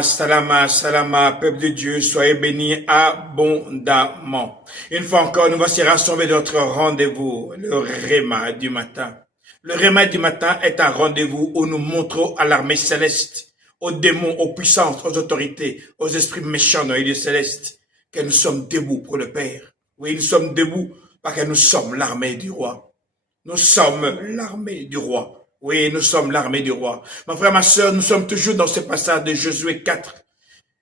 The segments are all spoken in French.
Salama, salama, salama, peuple de Dieu, soyez bénis abondamment. Une fois encore, nous voici rassemblés dans notre rendez-vous, le Réma du matin. Le Réma du matin est un rendez-vous où nous montrons à l'armée céleste, aux démons, aux puissances, aux autorités, aux esprits méchants dans les lieux célestes, que nous sommes debout pour le Père. Oui, nous sommes debout parce que nous sommes l'armée du roi. Nous sommes l'armée du roi. Oui, nous sommes l'armée du roi. Mon frère, ma sœur, nous sommes toujours dans ce passage de Josué 4.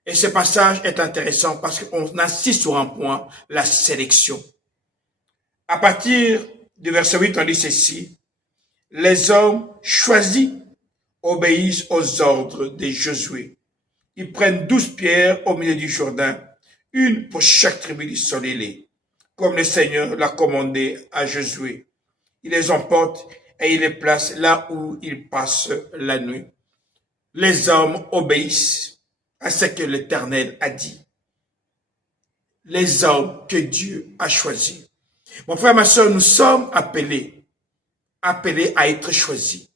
Et ce passage est intéressant parce qu'on insiste sur un point, la sélection. À partir du verset 8, on dit ceci. Les hommes choisis obéissent aux ordres de Josué. Ils prennent 12 pierres au milieu du Jourdain, une pour chaque tribu du Solélé, comme le Seigneur l'a commandé à Josué. Il les emporte et il les place là où ils passent la nuit. Les hommes obéissent à ce que l'Éternel a dit. Les hommes que Dieu a choisis. Mon frère, ma soeur, nous sommes appelés à être choisis.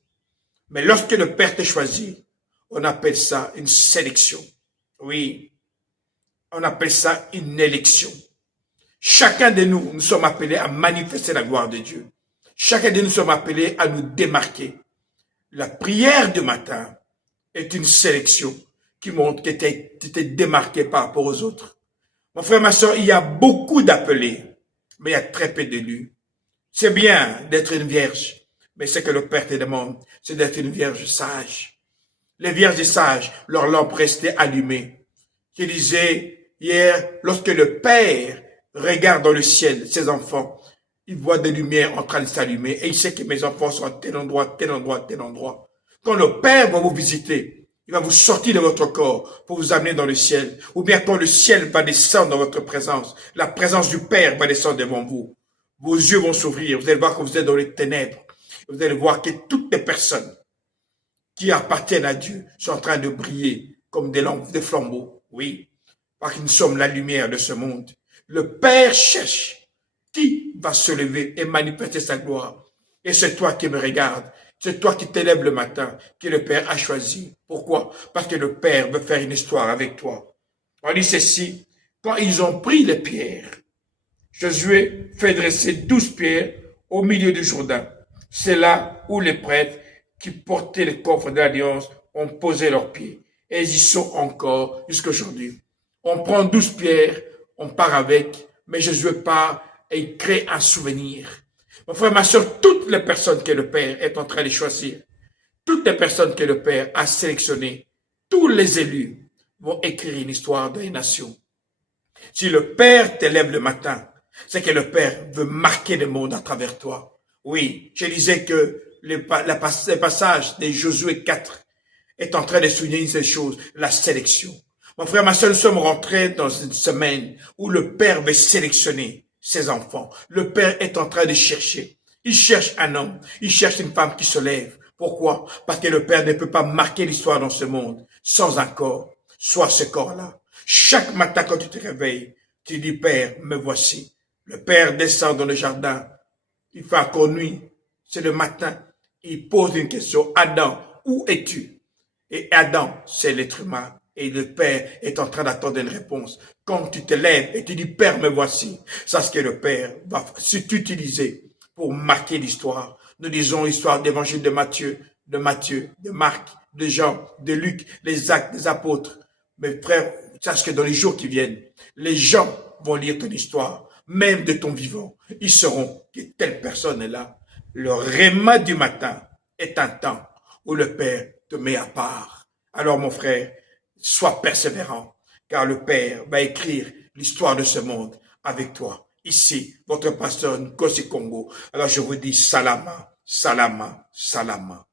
Mais lorsque le Père te choisit, on appelle ça une sélection. Oui, on appelle ça une élection. Chacun de nous, nous sommes appelés à manifester la gloire de Dieu. Chacun de nous sommes appelés à nous démarquer. La prière du matin est une sélection qui montre que tu t'es démarqué par rapport aux autres. Mon frère, ma soeur, il y a beaucoup d'appelés, mais il y a très peu d'élus. C'est bien d'être une vierge, mais ce que le Père te demande, c'est d'être une vierge sage. Les vierges sages, leur lampe restait allumée. Je disais hier, lorsque le Père regarde dans le ciel ses enfants, il voit des lumières en train de s'allumer et il sait que mes enfants sont à tel endroit, tel endroit, tel endroit. Quand le Père va vous visiter, il va vous sortir de votre corps pour vous amener dans le ciel. Ou bien quand le ciel va descendre dans votre présence, la présence du Père va descendre devant vous. Vos yeux vont s'ouvrir, vous allez voir que vous êtes dans les ténèbres. Vous allez voir que toutes les personnes qui appartiennent à Dieu sont en train de briller comme des lampes, des flambeaux. Oui, parce que nous sommes la lumière de ce monde. Le Père cherche qui va se lever et manifester sa gloire. Et c'est toi qui me regardes. C'est toi qui t'élèves le matin, que le Père a choisi. Pourquoi? Parce que le Père veut faire une histoire avec toi. On dit ceci, quand ils ont pris les pierres, Josué fait dresser 12 pierres au milieu du Jourdain. C'est là où les prêtres qui portaient le coffre de l'Alliance ont posé leurs pieds. Et ils y sont encore jusqu'à aujourd'hui. On prend 12 pierres, on part avec, mais Josué part et il crée un souvenir. Mon frère, ma soeur, toutes les personnes que le Père est en train de choisir, toutes les personnes que le Père a sélectionnées, tous les élus vont écrire une histoire de nation. Si le Père t'élève le matin, c'est que le Père veut marquer le monde à travers toi. Oui, je disais que le passage de Josué 4 est en train de souligner ces choses, la sélection. Mon frère, ma soeur, nous sommes rentrés dans une semaine où le Père veut sélectionner ses enfants. Le Père est en train de chercher. Il cherche un homme, il cherche une femme qui se lève. Pourquoi? Parce que le Père ne peut pas marquer l'histoire dans ce monde sans un corps, soit ce corps-là. Chaque matin quand tu te réveilles, tu dis, Père, me voici. Le Père descend dans le jardin. Il fait encore nuit. C'est le matin. Il pose une question. Adam, où es-tu? Et Adam, c'est l'être humain. Et le Père est en train d'attendre une réponse. Quand tu te lèves et tu dis, Père, me voici, c'est ce que le Père va s'utiliser pour marquer l'histoire. Nous lisons l'histoire d'évangile de Matthieu, de Marc, de Jean, de Luc, les actes des apôtres. Mes frères, sache que dans les jours qui viennent, les gens vont lire ton histoire, même de ton vivant. Ils sauront que telle personne est là. Le réma du matin est un temps où le Père te met à part. Alors mon frère, sois persévérant, car le Père va écrire l'histoire de ce monde avec toi. Ici, votre pasteur Nkosi Congo. Alors je vous dis salama, salama, salama.